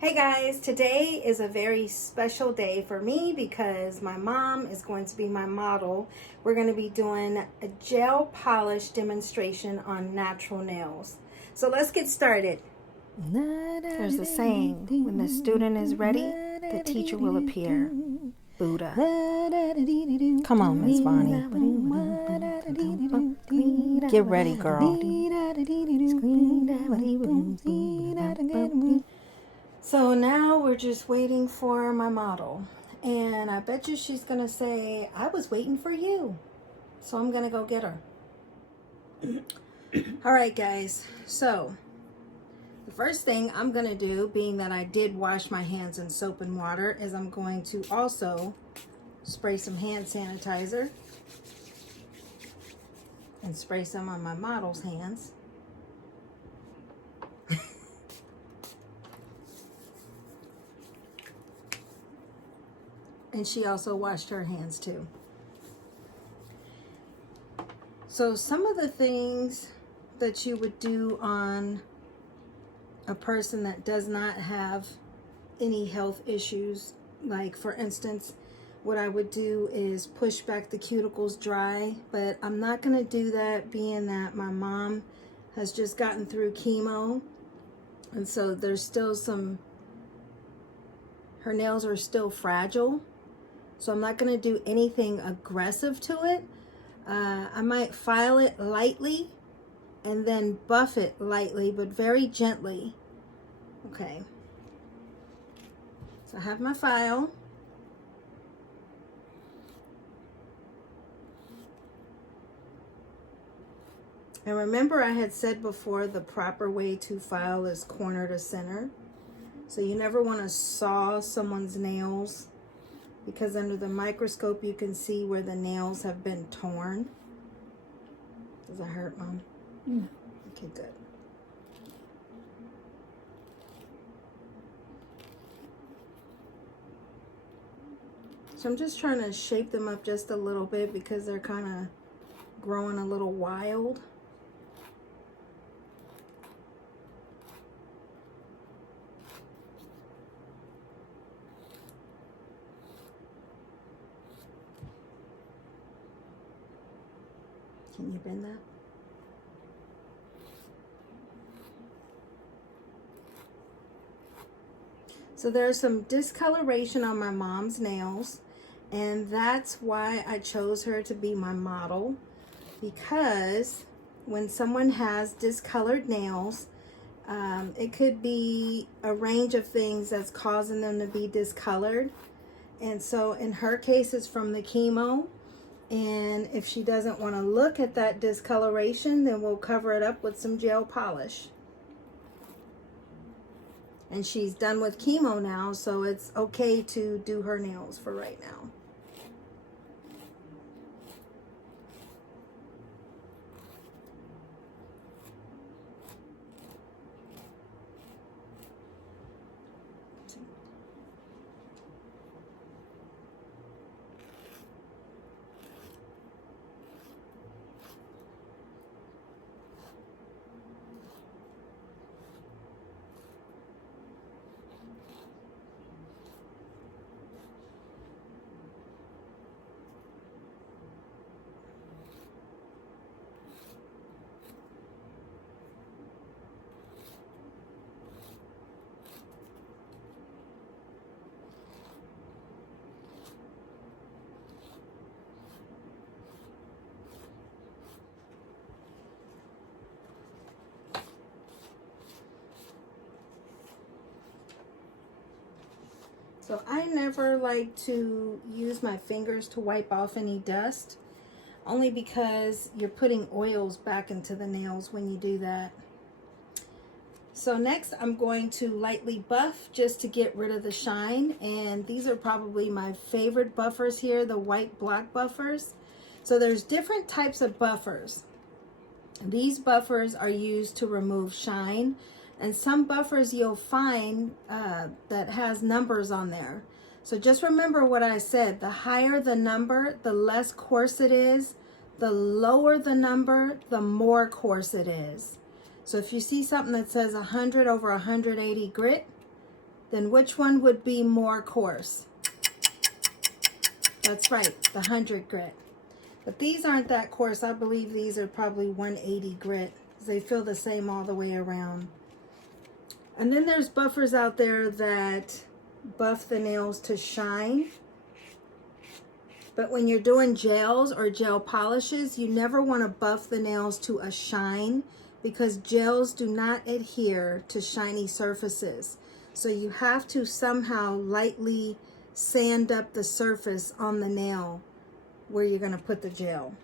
Hey guys, today is a very special day for me because my mom is going to be my model. We're going to be doing a gel polish demonstration on natural nails. So let's get started. There's a saying, when the student is ready, the teacher will appear. Buddha. Come on, Miss Bonnie. Get ready, girl. So now we're just waiting for my model. And I bet you she's going to say, I was waiting for you. So I'm going to go get her. All right, guys. So the first thing I'm going to do, being that I did wash my hands in soap and water, is I'm going to also spray some hand sanitizer and spray some on my model's hands. And she also washed her hands too. So some of the things that you would do on a person that does not have any health issues, like for instance, what I would do is push back the cuticles dry, but I'm not going to do that being that my mom has just gotten through chemo. And so there's still her nails are still fragile. So I'm not going to do anything aggressive to it. I might file it lightly and then buff it lightly, but very gently. Okay. So I have my file. And remember, I had said before the proper way to file is corner to center. So you never want to saw someone's nails, because under the microscope you can see where the nails have been torn. Does that hurt, Mom? Yeah. Okay, good. So I'm just trying to shape them up just a little bit because they're kind of growing a little wild. Can you bend that? So there's some discoloration on my mom's nails, and that's why I chose her to be my model, because when someone has discolored nails, it could be a range of things that's causing them to be discolored. And so in her case, it's from the chemo. And if she doesn't want to look at that discoloration, then we'll cover it up with some gel polish. And she's done with chemo now, so it's okay to do her nails for right now. So I never like to use my fingers to wipe off any dust, only because you're putting oils back into the nails when you do that. So next I'm going to lightly buff just to get rid of the shine, and these are probably my favorite buffers here, the white block buffers. So there's different types of buffers. These buffers are used to remove shine, and some buffers you'll find that has numbers on there. So just remember what I said. The higher the number, the less coarse it is. The lower the number, the more coarse it is. So if you see something that says 100 over 180 grit, then which one would be more coarse? That's right, the 100 grit. But these aren't that coarse. I believe these are probably 180 grit. They feel the same all the way around. And then there's buffers out there that buff the nails to shine. But when you're doing gels or gel polishes, you never want to buff the nails to a shine because gels do not adhere to shiny surfaces. So you have to somehow lightly sand up the surface on the nail where you're going to put the gel.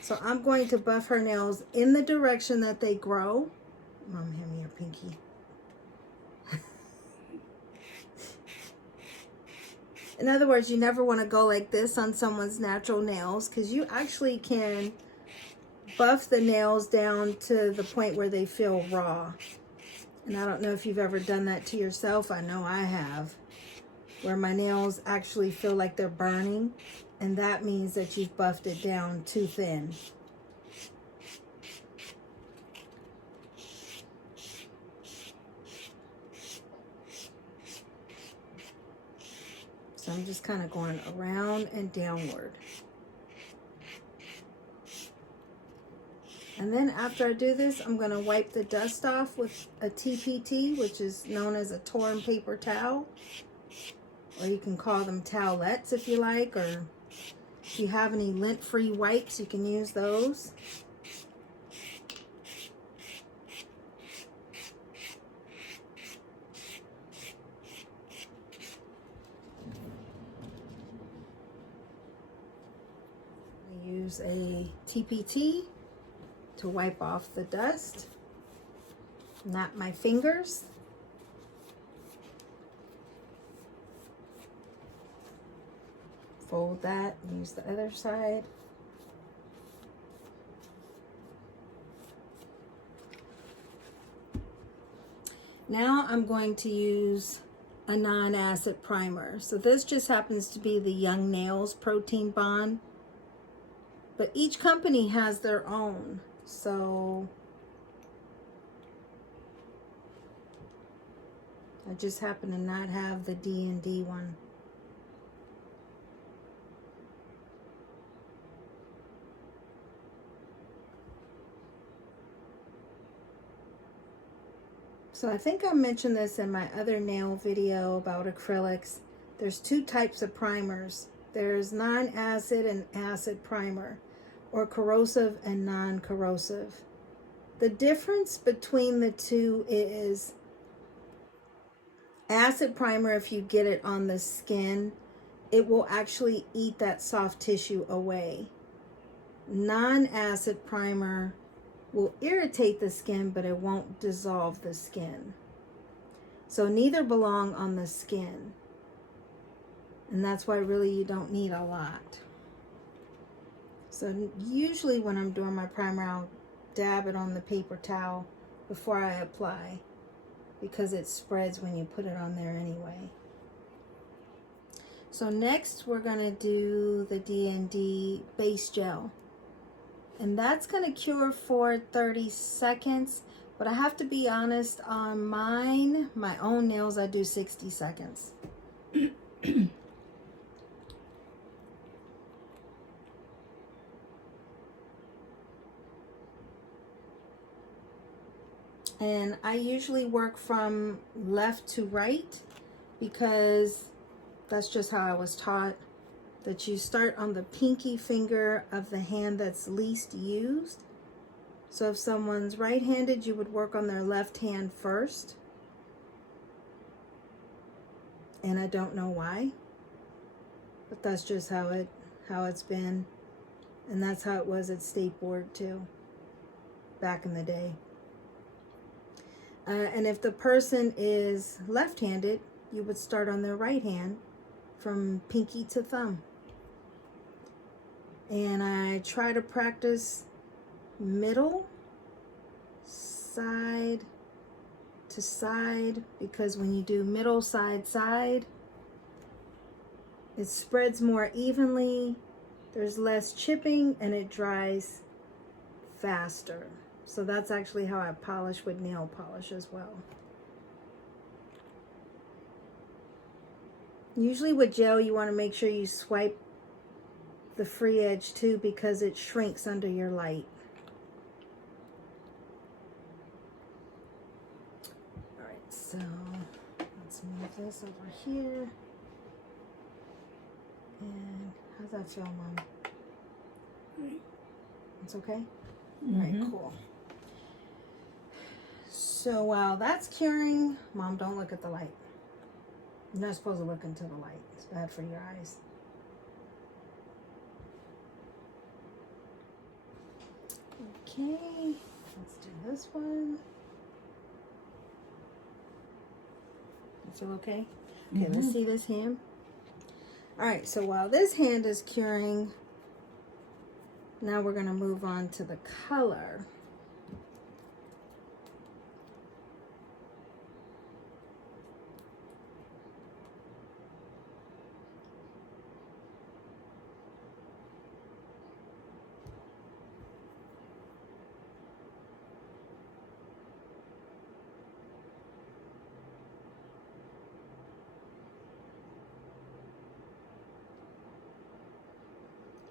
So I'm going to buff her nails in the direction that they grow. Mom, hand me your pinky. In other words, you never want to go like this on someone's natural nails because you actually can buff the nails down to the point where they feel raw. And I don't know if you've ever done that to yourself. I know I have. Where my nails actually feel like they're burning. And that means that you've buffed it down too thin. So I'm just kind of going around and downward. And then after I do this, I'm going to wipe the dust off with a TPT, which is known as a torn paper towel. Or you can call them towelettes if you like, or if you have any lint-free wipes, you can use those. I use a TPT to wipe off the dust, not my fingers. Fold that and use the other side. Now I'm going to use a non-acid primer. So this just happens to be the Young Nails Protein Bond. But each company has their own. So I just happen to not have the D&D one. So I think I mentioned this in my other nail video about acrylics. There's two types of primers. There's non-acid and acid primer, or corrosive and non-corrosive. The difference between the two is acid primer, if you get it on the skin, it will actually eat that soft tissue away. Non-acid primer will irritate the skin, but it won't dissolve the skin. So neither belong on the skin. And that's why really you don't need a lot. So usually when I'm doing my primer, I'll dab it on the paper towel before I apply, because it spreads when you put it on there anyway. So next we're gonna do the Dnd Base Gel. And that's going to cure for 30 seconds. But I have to be honest, on mine, my own nails, I do 60 seconds. And I usually work from left to right because that's just how I was taught. That you start on the pinky finger of the hand that's least used. So if someone's right-handed, you would work on their left hand first. And I don't know why, but that's just how it's been. And that's how it was at State Board too, back in the day. And if the person is left-handed, you would start on their right hand from pinky to thumb. And I try to practice middle, side to side, because when you do middle, side, side, it spreads more evenly, there's less chipping, and it dries faster. So that's actually how I polish with nail polish as well. Usually with gel, you want to make sure you swipe the free edge too, because it shrinks under your light. All right, so let's move this over here. And how's that feel, Mom? It's okay? All right, cool. So while that's curing, Mom, don't look at the light. You're not supposed to look into the light. It's bad for your eyes. Okay, let's do this one. You feel okay? Okay, let's see this hand. All right, so while this hand is curing, now we're gonna move on to the color.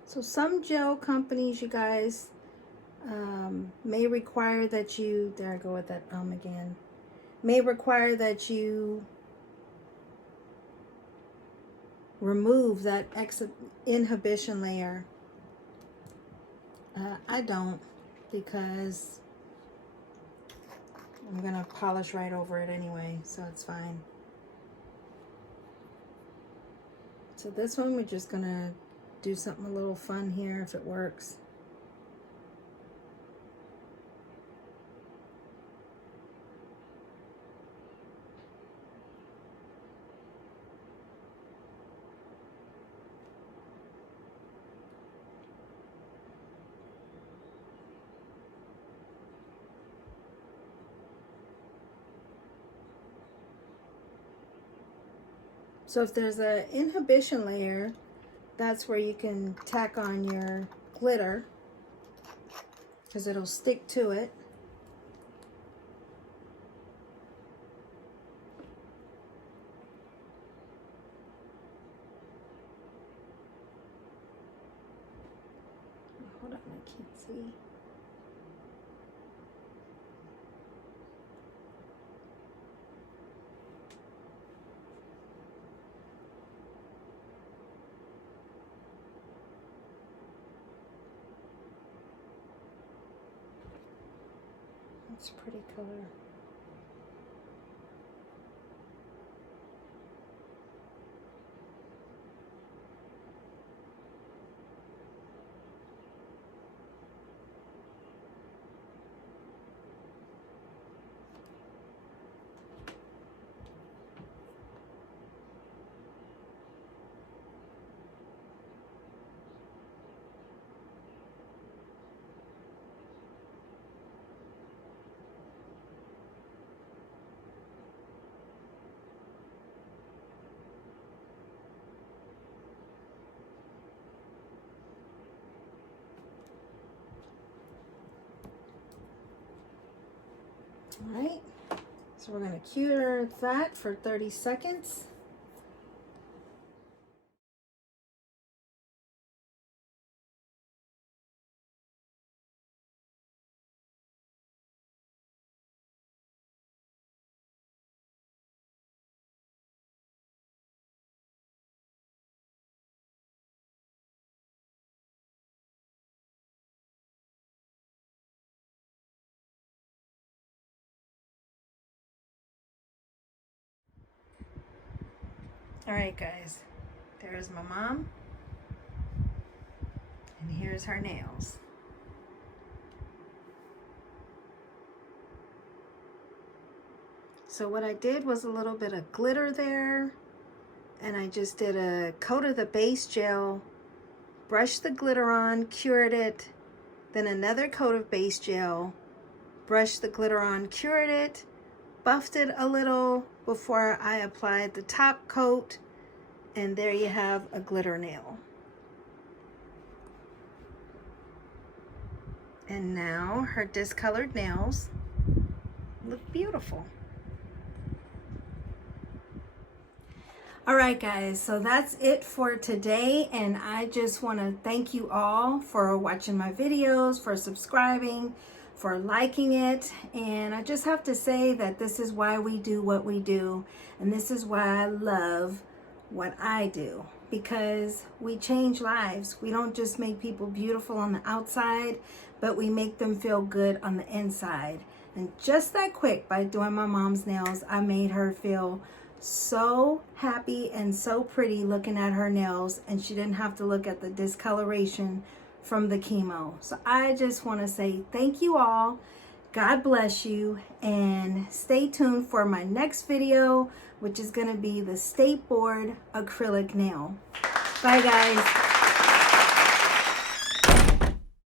So some gel companies, you guys, may require that you, there I go with that again, may require that you remove that inhibition layer. I don't, because I'm gonna polish right over it anyway, so it's fine. So this one, we're just gonna do something a little fun here if it works. So if there's an inhibition layer, that's where you can tack on your glitter, because it'll stick to it. Hold on, I can't see. It's a pretty color. All right, so we're going to cure that for 30 seconds. All right, guys, there's my mom, and here's her nails. So what I did was a little bit of glitter there, and I just did a coat of the base gel, brushed the glitter on, cured it, then another coat of base gel, brushed the glitter on, cured it, buffed it a little before I applied the top coat, and there you have a glitter nail. And now her discolored nails look beautiful. All right, guys, so that's it for today, and I just want to thank you all for watching my videos, for subscribing, for liking it. And I just have to say that this is why we do what we do, and this is why I love what I do, because we change lives. We don't just make people beautiful on the outside, but we make them feel good on the inside. And just that quick, by doing my mom's nails, I made her feel so happy and so pretty looking at her nails, and she didn't have to look at the discoloration from the chemo. So I just want to say thank you all. God bless you, and stay tuned for my next video, which is going to be the state board acrylic nail. Bye, guys.